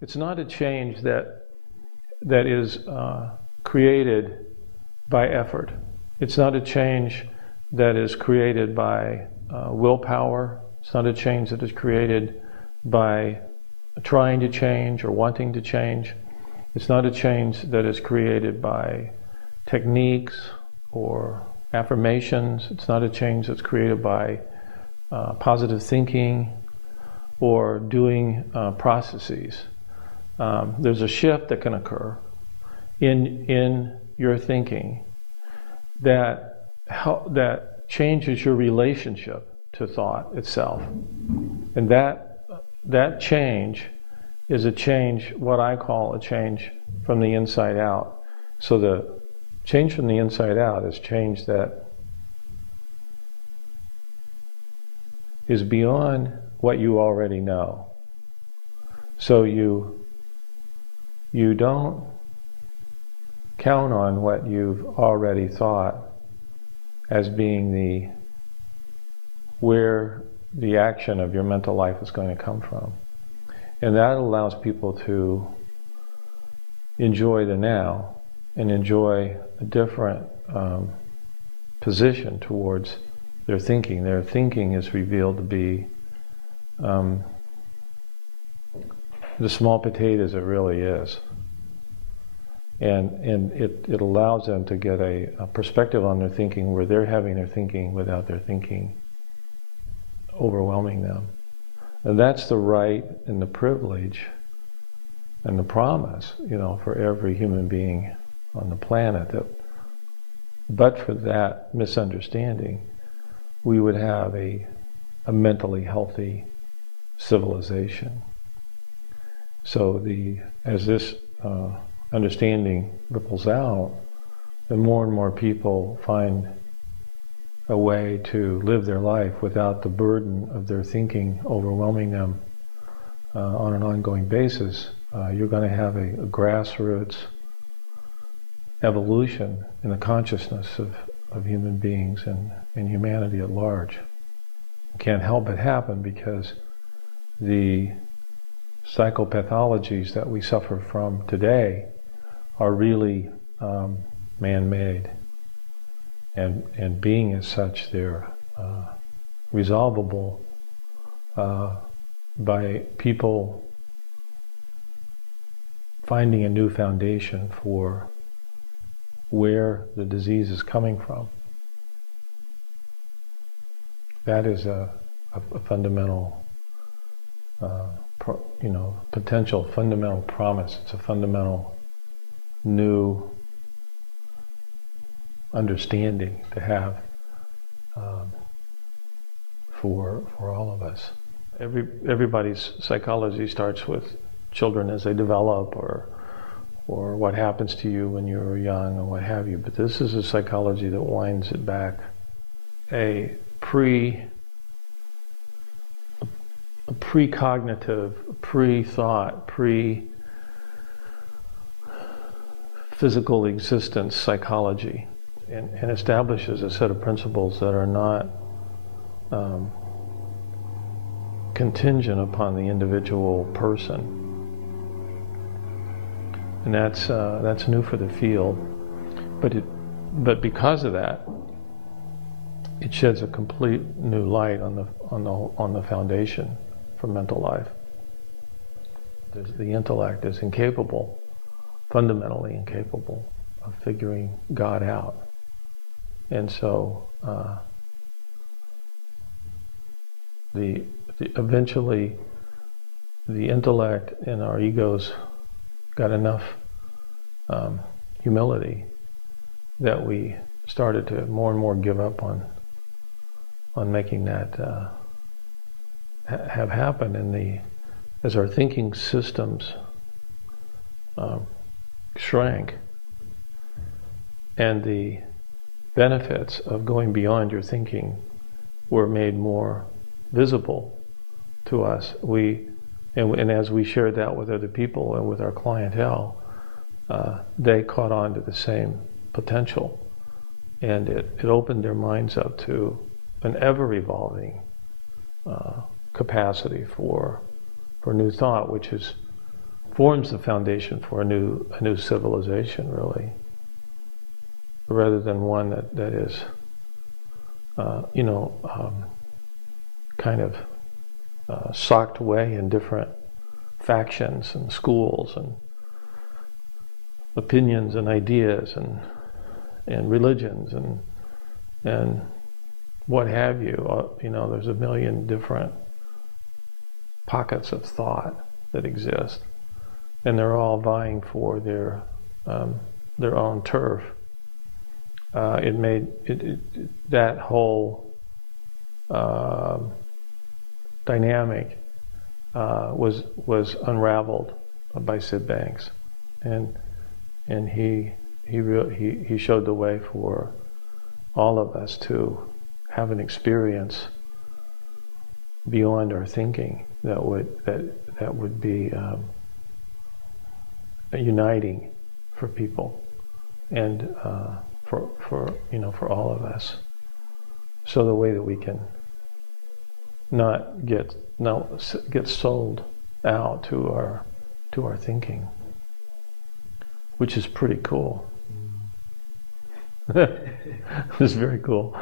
It's not a change that is created by effort. It's not a change that is created by willpower. It's not a change that is created by trying to change or wanting to change. It's not a change that is created by techniques or affirmations. It's not a change that's created by positive thinking or doing processes. There's a shift that can occur in your thinking that changes your relationship to thought itself. And that change is a change, what I call a change from the inside out. So the change from the inside out is change that is beyond what you already know. So you don't count on what you've already thought as being where the action of your mental life is going to come from. And that allows people to enjoy the now and enjoy a different position towards their thinking. Their thinking is revealed to be the small potatoes it really is. And it allows them to get a perspective on their thinking where they're having their thinking without their thinking overwhelming them. And that's the right and the privilege and the promise, for every human being on the planet, that but for that misunderstanding, we would have a mentally healthy civilization. So as this understanding ripples out, and more people find a way to live their life without the burden of their thinking overwhelming them on an ongoing basis, you're going to have a grassroots evolution in the consciousness of human beings and humanity at large. It can't help but happen because the psychopathologies that we suffer from today are really man-made. And being as such, they're resolvable by people finding a new foundation for where the disease is coming from. That is a fundamental, potential fundamental promise. It's a fundamental new understanding to have for all of us. Everybody's psychology starts with children as they develop, or what happens to you when you're young, or what have you. But this is a psychology that winds it back a precognitive, pre-thought, pre-physical existence psychology, and establishes a set of principles that are not contingent upon the individual person. And that's new for the field, but because of that, it sheds a complete new light on the foundation for mental life. The intellect is incapable, fundamentally incapable, of figuring God out, and so eventually the intellect and our egos got enough humility that we started to more and more give up on making that have happen as our thinking systems shrank, and the benefits of going beyond your thinking were made more visible to us. And as we shared that with other people and with our clientele, they caught on to the same potential, and it opened their minds up to an ever-evolving capacity for new thought, which is forms the foundation for a new civilization, really, rather than one that is, kind of socked away in different factions and schools and opinions and ideas and religions and what have you. There's a million different pockets of thought that exist, and they're all vying for their own turf. That whole dynamic was unraveled by Sid Banks, and he showed the way for all of us to have an experience beyond our thinking that would be uniting for people and for all of us. So the way that we can not get sold out to our thinking, which is pretty cool. It's very cool.